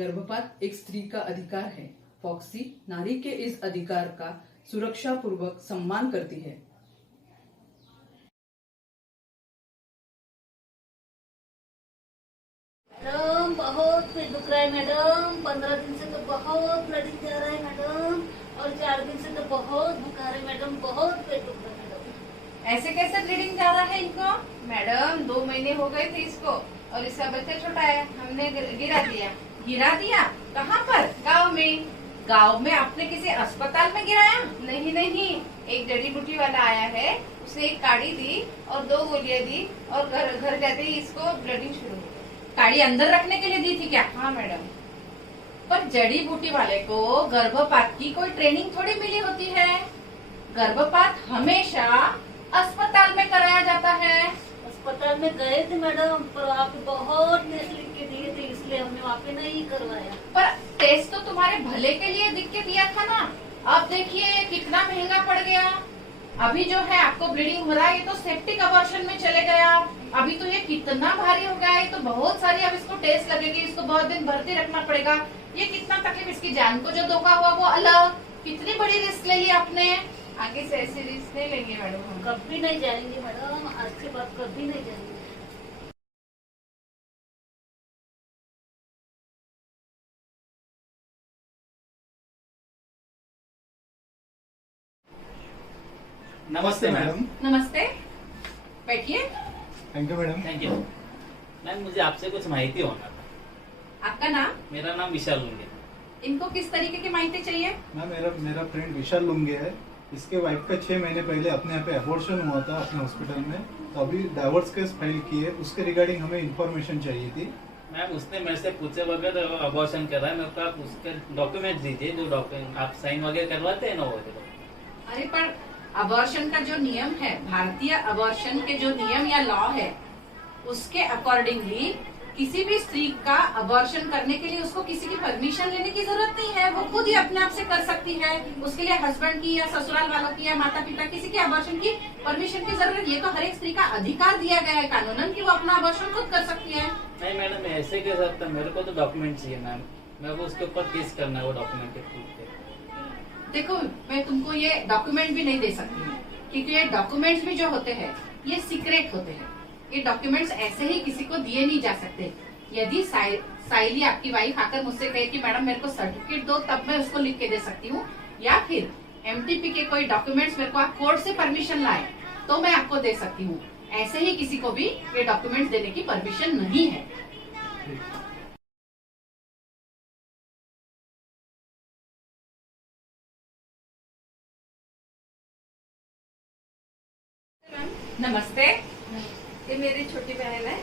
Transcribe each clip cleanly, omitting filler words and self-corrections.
गर्भपात एक स्त्री का अधिकार है। फॉक्सी नारी के इस अधिकार का सुरक्षा पूर्वक सम्मान करती है। मैडम बहुत पेट दुख रहा है मैडम। 15 दिन से तो बहुत ब्लीडिंग जा रहा है मैडम, और 4 दिन से तो बहुत बुखार है मैडम, बहुत पेट दुख रहा है मैडम। ऐसे कैसे ब्लीडिंग जा रहा है इनको? मैडम 2 महीने हो गए थे इसको, और इसका बच्चा छोटा है, हमने गिरा दिया। गिरा दिया? कहाँ पर? गांव में। गांव में आपने किसी अस्पताल में गिराया? नहीं नहीं, एक जड़ी बूटी वाला आया है, उसे एक काढ़ी दी और 2 गोलियां दी, और घर जाते ही इसको ब्लीडिंग शुरू हो गई। काढ़ी अंदर रखने के लिए दी थी क्या? हाँ मैडम। पर जड़ी बूटी वाले को गर्भपात की कोई ट्रेनिंग थोड़ी मिली होती है। गर्भपात हमेशा अस्पताल में कराया जाता है। अस्पताल में गए थे मैडम, पर वहाँ पे बहुत टेस्ट लिख के दिए थे, इसलिए हमने वहाँ पे नहीं करवाया। पर टेस्ट तो तुम्हारे भले के लिए लिख के दिया था ना। अब देखिए कितना महंगा पड़ गया। अभी जो है आपको ब्लीडिंग हो रहा है, ये तो सेप्टिक अबॉर्शन में चले गया। अभी तो ये कितना भारी हो गया है, तो बहुत सारी अब इसको टेस्ट लगेगी, इसको बहुत दिन भर्ती रखना पड़ेगा। ये कितना तकलीफ, इसकी जान को जो धोखा हुआ वो अलग। कितनी बड़ी रिस्क ले ली आपने। आगे से ऐसी रिस्क नहीं लेंगे मैडम हम। कभी नहीं जाएंगे मैडम, आज के बाद कभी नहीं जाएंगे। नमस्ते मैडम। नमस्ते, बैठिए। Thank you madam. Thank you ma'am, मुझे आपसे कुछ माहिती होना था। आपका नाम? मेरा नाम विशाल लुंगे। इनको किस तरीके की माहिती चाहिए? मैम मेरा फ्रेंड विशाल लुंगे है। इसके वाइफ का 6 महीने पहले अपने यहाँ पे अबॉर्शन हुआ था अपने हॉस्पिटल में, तो अभी डाइवोर्स केस फाइल की है, उसके रिगार्डिंग हमें इन्फॉर्मेशन चाहिए थी। मैम उसने मेरे से पूछे बगैर अबॉर्शन करा है, मेरे को आप उसके डॉक्यूमेंट दीजिए, जो डॉक्यूमेंट आप साइन वगैरह करवाते हैं ना वो दे दो। अरे पर अबॉर्शन का जो नियम है, भारतीय अबॉर्शन के जो नियम या लॉ है, उसके अकॉर्डिंगली किसी भी स्त्री का अबॉर्शन करने के लिए उसको किसी की परमिशन लेने की जरूरत नहीं है। वो खुद ही अपने आप से कर सकती है। उसके लिए हस्बैंड की या ससुराल वालों की या माता पिता किसी के अबॉर्शन की परमिशन की जरूरत, ये तो हर एक स्त्री का अधिकार दिया गया है कानूनन कि वो अपना अबॉर्शन खुद कर सकती है। नहीं मैडम, ऐसे के साथ मेरे को तो डॉक्यूमेंट चाहिए मैम, मेरे को उसके ऊपर केस करना है वो डॉक्यूमेंट के थ्रू। देखो मैं तुमको ये डॉक्यूमेंट भी नहीं दे सकती हूँ, क्योंकि ये डॉक्यूमेंट्स भी जो होते हैं ये सीक्रेट होते हैं। ये डॉक्यूमेंट्स ऐसे ही किसी को दिए नहीं जा सकते। यदि साइली आपकी वाइफ आकर मुझसे कहे कि मैडम मेरे को सर्टिफिकेट दो, तब मैं उसको लिख के दे सकती हूँ, या फिर एमटीपी के कोई डॉक्यूमेंट्स मेरे को आप कोर्ट से परमिशन लाए तो मैं आपको दे सकती हूँ। ऐसे ही किसी को भी ये डॉक्यूमेंट्स देने की परमिशन नहीं है। नमस्ते, ये मेरी छोटी बहन है,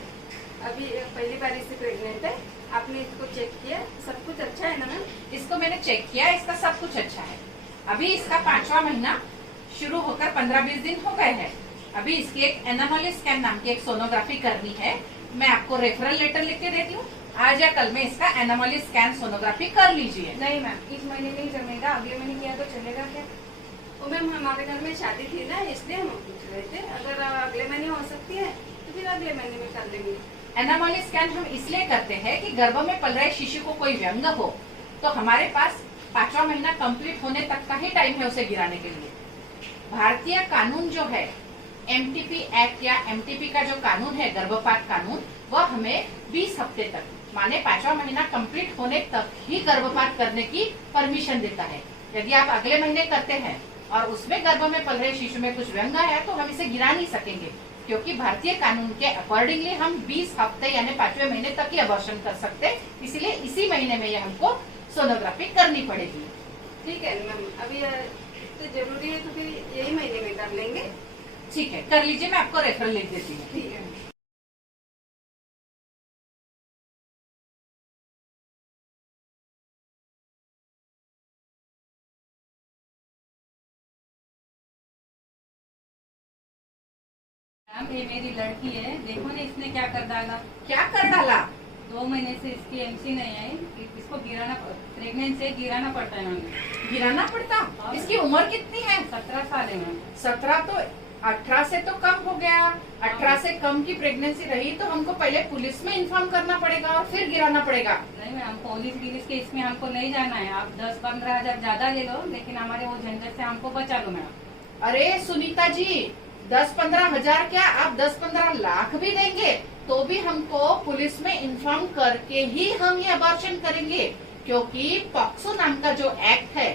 अभी पहली बार इससे प्रेग्नेंट है। आपने इसको चेक किया, सब कुछ अच्छा है ना मैम? इसको मैंने चेक किया, इसका सब कुछ अच्छा है। अभी इसका 5वां महीना शुरू होकर 15-20 दिन हो गए हैं। अभी इसकी एक एनामली स्कैन नाम की एक सोनोग्राफी करनी है। मैं आपको रेफरल लेटर लिख के देती हूँ, आज या कल में इसका एनामली स्कैन सोनोग्राफी कर लीजिए। नहीं मैम, इस महीने नहीं जमेगा, अगले महीने किया तो चलेगा क्या? तो मैम हमारे घर में शादी थी ना, इसलिए हम पूछ रहे थे, अगर अगले महीने हो सकती है तो फिर अगले महीने में कर देंगे। एनामली स्कैन हम इसलिए करते हैं कि गर्भ में पल रहे शिशु को कोई व्यंग हो तो हमारे पास 5वां महीना कंप्लीट होने तक का ही टाइम है उसे गिराने के लिए। भारतीय कानून जो है एमटीपी एक्ट या एमटीपी का जो कानून है गर्भपात कानून, वह हमें 20 हफ्ते तक माने 5वां महीना कंप्लीट होने तक ही गर्भपात करने की परमिशन देता है। यदि आप अगले महीने करते हैं और उसमें गर्भ में पल रहे शिशु में कुछ व्यंग आया तो हम इसे गिरा नहीं सकेंगे, क्योंकि भारतीय कानून के अकॉर्डिंगली हम 20 हफ्ते यानी 5वें महीने तक ही अबॉर्शन कर सकते, इसलिए इसी महीने में ये हमको सोनोग्राफी करनी पड़ेगी। ठीक है मैम, अभी तो जरूरी है तो फिर यही महीने में कर लेंगे। ठीक है, कर लीजिए, मैं आपको रेफरल लिख देती हूँ। ठीक है। मैम ये मेरी लड़की है, देखो ना इसने क्या कर डाला। क्या कर डाला? 2 महीने से इसकी एमसी नहीं आई, इसको प्रेगनेंट से गिराना पड़ता है मैम। गिराना पड़ता? इसकी उम्र कितनी है? 17 साल है मैम। 17 तो 18 से तो कम हो गया। 18 से कम की प्रेगनेंसी रही तो हमको पहले पुलिस में इन्फॉर्म करना पड़ेगा और फिर गिराना पड़ेगा। नहीं मैम, पुलिस के इसमें हमको नहीं जाना है। आप 10-15 हजार ज्यादा ले लो, लेकिन हमारे वो झंझट से हमको बचा लो मैम। अरे सुनीता जी, 10-15 हजार क्या, आप 10-15 लाख भी देंगे तो भी हमको पुलिस में इन्फॉर्म करके ही हम ये अबॉर्शन करेंगे, क्योंकि पॉक्सो नाम का जो एक्ट है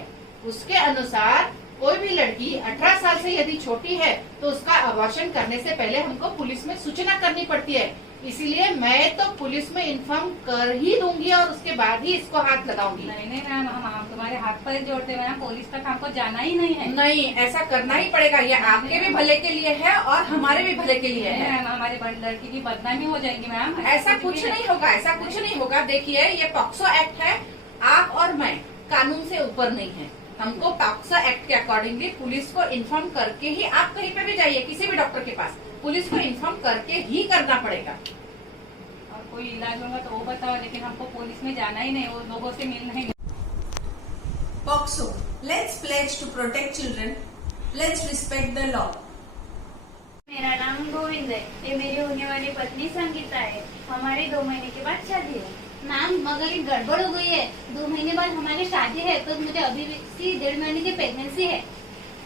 उसके अनुसार कोई भी लड़की 18 साल से यदि छोटी है तो उसका अबॉर्शन करने से पहले हमको पुलिस में सूचना करनी पड़ती है। इसीलिए मैं तो पुलिस में इन्फॉर्म कर ही दूंगी और उसके बाद ही इसको हाथ लगाऊंगी। नहीं मैम, हम तुम्हारे हाथ पर जोड़ते मैम, पुलिस तक हमको जाना ही नहीं है। नहीं, ऐसा करना ही पड़ेगा। ये आपके भी भले के लिए है और हमारे भी भले के लिए है। मैम, हमारे लड़की की बदनामी हो जाएगी मैम। ऐसा कुछ नहीं होगा, ऐसा कुछ नहीं होगा। देखिए, ये पॉक्सो एक्ट है, आप और मैं कानून से ऊपर नहीं है। हमको पॉक्सो एक्ट के अकॉर्डिंगली पुलिस को इन्फॉर्म करके ही, आप कहीं पे भी जाइए किसी भी डॉक्टर के पास, पुलिस को इन्फॉर्म करके ही करना पड़ेगा। और कोई इलाज होगा तो वो बताओ, लेकिन हमको पुलिस में जाना ही नहीं, वो लोगों से मिलना ही नहीं। POCSO, let's pledge to protect children. Let's respect the law. मेरा नाम गोविंद है। ये मेरी होने वाली पत्नी संगीता है। हमारी 2 महीने के बाद शादी है। मैम, मगर ये गड़बड़ हो गई है। 2 महीने बाद हमारी शादी है, तो मुझे अभी भी 1.5 महीने की प्रेगनेंसी है।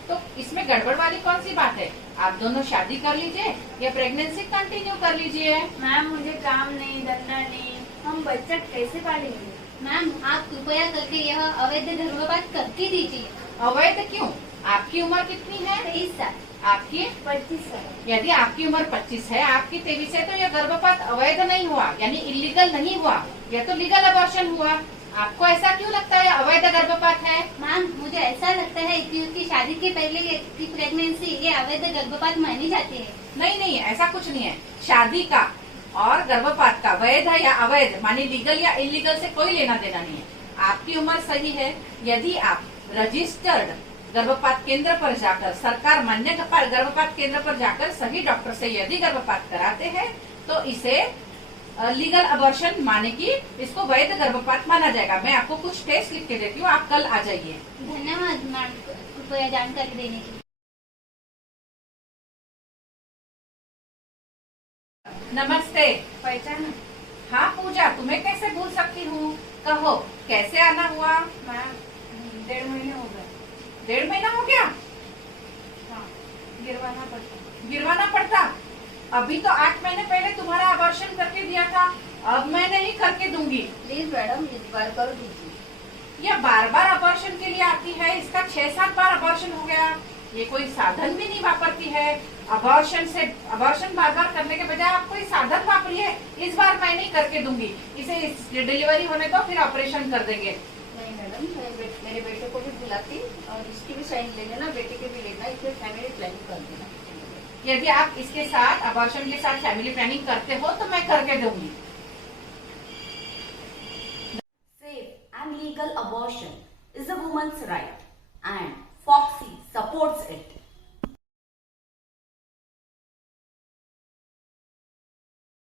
तो इसमें गड़बड़ वाली कौन सी बात है? आप दोनों शादी कर लीजिए या प्रेगनेंसी कंटिन्यू कर लीजिए। मैम, मुझे काम नहीं, धंधा नहीं, हम बच्चा कैसे पालेंगे? मैम, आप कृपया करके यह अवैध गर्भपात करके दीजिए। अवैध क्यों? आपकी उम्र कितनी है? 23 साल। आपकी 25 साल। यदि आपकी उम्र 25 है, आपकी 23 है, तो यह गर्भपात अवैध नहीं हुआ, यानी इलीगल नहीं हुआ, यह तो लीगल अबॉर्शन हुआ। आपको ऐसा क्यों लगता है अवैध गर्भपात है? मैम, मुझे ऐसा लगता है क्योंकि शादी के पहले की प्रेगनेंसी ये अवैध गर्भपात मानी जाती है। नहीं, ऐसा कुछ नहीं है। शादी का और गर्भपात का वैध है या अवैध, मानी लीगल या इलीगल से कोई लेना देना नहीं है। आपकी उम्र सही है। यदि आप रजिस्टर्ड गर्भपात केंद्र पर जाकर, सरकार मान्य गर्भपात केंद्र पर जाकर सही डॉक्टर से यदि गर्भपात कराते हैं तो इसे लीगल अबॉर्शन मानेगी, इसको वैध गर्भपात माना जाएगा। मैं आपको कुछ टेस्ट लिख के देती हूँ, आप कल आ जाइए। धन्यवाद मैम, कृपया जानकारी देने के लिए। नमस्ते। पहचान हाँ पूजा, तुम्हें कैसे भूल सकती हूँ? कहो, कैसे आना हुआ? मैम, 1.5 महीने हो गए। 1.5 महीना हो गया? हाँ, गिरवाना पड़ता। गिरवाना पड़ता? अभी तो 8 महीने पहले तुम्हारा अबॉर्शन करके दिया था, अब मैं नहीं करके दूंगी। प्लीज मैडम, इस बार कर दीजिए। यह बार अबॉर्शन के लिए आती है, इसका 6-7 बार अबॉर्शन हो गया। ये कोई साधन भी नहीं वापरती है। अबॉर्शन बार करने के बजाय आप कोई साधन वापरिए। इस बार मैं नहीं करके दूंगी, इसे डिलीवरी होने दो, फिर ऑपरेशन कर देंगे। नहीं मैडम, मेरे बेटे को भी बुलाती और इसकी भी साइन ले लेना, बेटे के भी लेना, इसमें फैमिली प्लानिंग कर देना। यदि आप इसके साथ अबॉर्शन के साथ फैमिली प्लानिंग करते हो तो मैं करके दूंगी। Safe and legal abortion is a woman's right, and FOXY supports it.